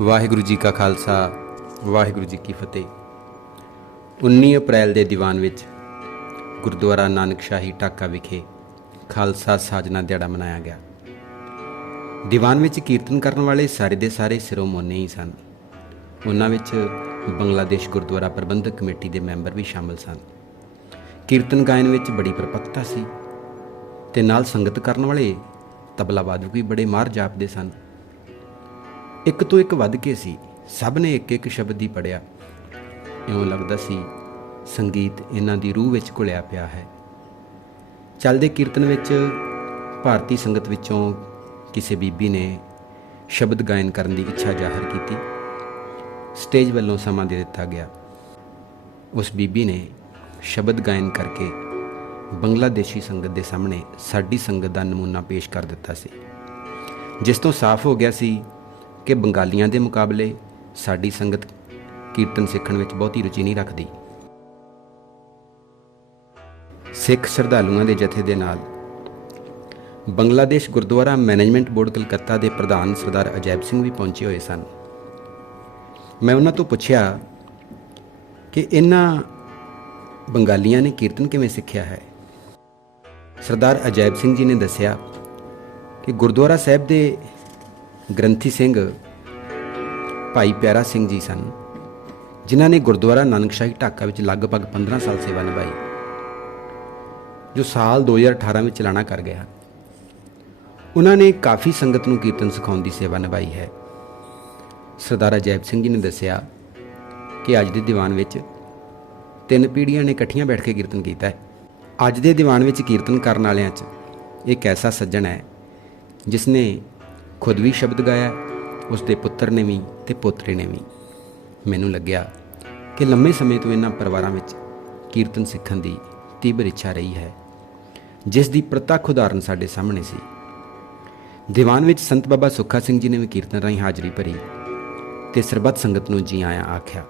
ਵਾਹਿਗੁਰੂ ਜੀ ਕਾ ਖਾਲਸਾ, ਵਾਹਿਗੁਰੂ ਜੀ ਕੀ ਫਤਿਹ। 19 ਅਪ੍ਰੈਲ ਦੇ ਦੀਵਾਨ ਵਿੱਚ ਗੁਰਦੁਆਰਾ ਨਾਨਕ ਸ਼ਾਹੀ ਢਾਕਾ ਵਿਖੇ ਖਾਲਸਾ ਸਾਜਨਾ ਦਿਹਾੜਾ ਮਨਾਇਆ ਗਿਆ। ਦੀਵਾਨ ਵਿੱਚ ਕੀਰਤਨ ਕਰਨ ਵਾਲੇ ਸਾਰੇ ਦੇ ਸਾਰੇ ਸਿਰੋਂ ਮੋਨੇ ਹੀ ਸਨ। ਉਹਨਾਂ ਵਿੱਚ ਬੰਗਲਾਦੇਸ਼ ਗੁਰਦੁਆਰਾ ਪ੍ਰਬੰਧਕ ਕਮੇਟੀ ਦੇ ਮੈਂਬਰ ਵੀ ਸ਼ਾਮਲ ਸਨ। ਕੀਰਤਨ ਗਾਇਨ ਵਿੱਚ ਬੜੀ ਪ੍ਰਪੱਕਤਾ ਸੀ ਤੇ ਨਾਲ ਸੰਗਤ ਕਰਨ ਵਾਲੇ ਤਬਲਾ ਵਾਦਕ ਵੀ ਬੜੇ ਮਾਰ ਜਾਪਦੇ ਸਨ। ਇੱਕ ਤੋਂ ਇੱਕ ਵੱਧ ਕੇ ਸੀ। ਸਭ ਨੇ ਇੱਕ ਇੱਕ ਸ਼ਬਦ ਹੀ ਪੜਿਆ ਇਉਂ ਲੱਗਦਾ ਸੀ, ਸੰਗੀਤ ਇਹਨਾਂ ਦੀ ਰੂਹ ਵਿੱਚ ਘੁਲਿਆ ਪਿਆ ਹੈ। ਚੱਲਦੇ ਕੀਰਤਨ ਵਿੱਚ ਭਾਰਤੀ ਸੰਗਤ ਵਿੱਚੋਂ ਕਿਸੇ ਬੀਬੀ ਨੇ ਸ਼ਬਦ ਗਾਇਨ ਕਰਨ ਦੀ ਇੱਛਾ ਜ਼ਾਹਰ ਕੀਤੀ। ਸਟੇਜ ਵੱਲੋਂ ਸਮਾਂ ਦੇ ਦਿੱਤਾ ਗਿਆ। ਉਸ ਬੀਬੀ ਨੇ ਸ਼ਬਦ ਗਾਇਨ ਕਰਕੇ ਬੰਗਲਾਦੇਸ਼ੀ ਸੰਗਤ ਦੇ ਸਾਹਮਣੇ ਸਾਡੀ ਸੰਗਤ ਦਾ ਨਮੂਨਾ ਪੇਸ਼ ਕਰ ਦਿੱਤਾ ਸੀ। ਜਿਸ ਤੋਂ ਸਾਫ਼ ਹੋ ਗਿਆ ਸੀ ਕਿ ਬੰਗਾਲੀਆਂ ਦੇ ਮੁਕਾਬਲੇ ਸਾਡੀ ਸੰਗਤ ਕੀਰਤਨ ਸਿੱਖਣ ਵਿੱਚ ਬਹੁਤੀ ਰੁਚੀ ਨਹੀਂ ਰੱਖਦੀ। ਸਿੱਖ ਸ਼ਰਧਾਲੂਆਂ ਦੇ ਜਥੇ ਦੇ ਨਾਲ ਬੰਗਲਾਦੇਸ਼ ਗੁਰਦੁਆਰਾ ਮੈਨੇਜਮੈਂਟ ਬੋਰਡ ਕਲਕੱਤਾ ਦੇ ਪ੍ਰਧਾਨ ਸਰਦਾਰ ਅਜੈਬ ਸਿੰਘ ਵੀ ਪਹੁੰਚੇ ਹੋਏ ਸਨ। ਮੈਂ ਉਹਨਾਂ ਤੋਂ ਪੁੱਛਿਆ ਕਿ ਇਹਨਾਂ ਬੰਗਾਲੀਆਂ ਨੇ ਕੀਰਤਨ ਕਿਵੇਂ ਸਿੱਖਿਆ ਹੈ? ਸਰਦਾਰ ਅਜੈਬ ਸਿੰਘ ਜੀ ਨੇ ਦੱਸਿਆ ਕਿ ਗੁਰਦੁਆਰਾ ਸਾਹਿਬ ਦੇ ਗ੍ਰੰਥੀ ਸਿੰਘ, ਭਾਈ ਪਿਆਰਾ ਸਿੰਘ ਜੀ ਸਨ, ਜਿਨ੍ਹਾਂ ਨੇ ਗੁਰਦੁਆਰਾ ਨਾਨਕਸ਼ਾਹੀ ਢਾਕਾ ਵਿੱਚ ਲਗਭਗ 15 ਸਾਲ ਸੇਵਾ ਨਿਭਾਈ, ਜੋ ਸਾਲ 2018 ਵਿੱਚ ਚਲਾਣਾ ਕਰ ਗਿਆ ਉਹਨਾਂ ਨੇ ਕਾਫੀ ਸੰਗਤ ਨੂੰ ਕੀਰਤਨ ਸਿਖਾਉਣ ਦੀ ਸੇਵਾ ਨਿਭਾਈ ਹੈ। ਸਰਦਾਰ ਅਜੈਬ ਸਿੰਘ ਜੀ ਨੇ ਦੱਸਿਆ ਕਿ ਅੱਜ ਦੇ ਦੀਵਾਨ ਵਿੱਚ ਤਿੰਨ ਪੀੜ੍ਹੀਆਂ ਨੇ ਇਕੱਠੀਆਂ ਬੈਠ ਕੇ ਕੀਰਤਨ ਕੀਤਾ ਹੈ। ਅੱਜ ਦੇ ਦੀਵਾਨ ਵਿੱਚ ਕੀਰਤਨ ਕਰਨ ਵਾਲਿਆਂ 'ਚ ਇੱਕ ਐਸਾ ਸੱਜਣ ਹੈ, ਜਿਸ ਨੇ ਖੁਦ ਵੀ ਸ਼ਬਦ ਗਾਇਆ ਉਸ ਦੇ ਪੁੱਤਰ ਨੇ ਵੀ ਤੇ ਪੋਤਰੇ ਨੇ ਵੀ। ਮੈਨੂੰ ਲੱਗਿਆ ਕਿ ਲੰਮੇ ਸਮੇਂ ਤੋਂ ਇਹਨਾਂ ਪਰਿਵਾਰਾਂ ਵਿੱਚ ਕੀਰਤਨ ਸਿੱਖਣ ਦੀ ਤੀਬਰ ਇੱਛਾ ਰਹੀ ਹੈ, ਜਿਸ ਦੀ ਪ੍ਰਤੱਖ ਉਦਾਹਰਨ ਸਾਡੇ ਸਾਹਮਣੇ ਸੀ। ਦੀਵਾਨ ਵਿੱਚ ਸੰਤ ਬਾਬਾ ਸੁੱਖਾ ਸਿੰਘ ਜੀ ਨੇ ਵੀ ਕੀਰਤਨ ਰਾਹੀਂ ਹਾਜ਼ਰੀ ਭਰੀ ਤੇ ਸਰਬੱਤ ਸੰਗਤ ਨੂੰ ਜੀ ਆਇਆਂ ਆਖਿਆ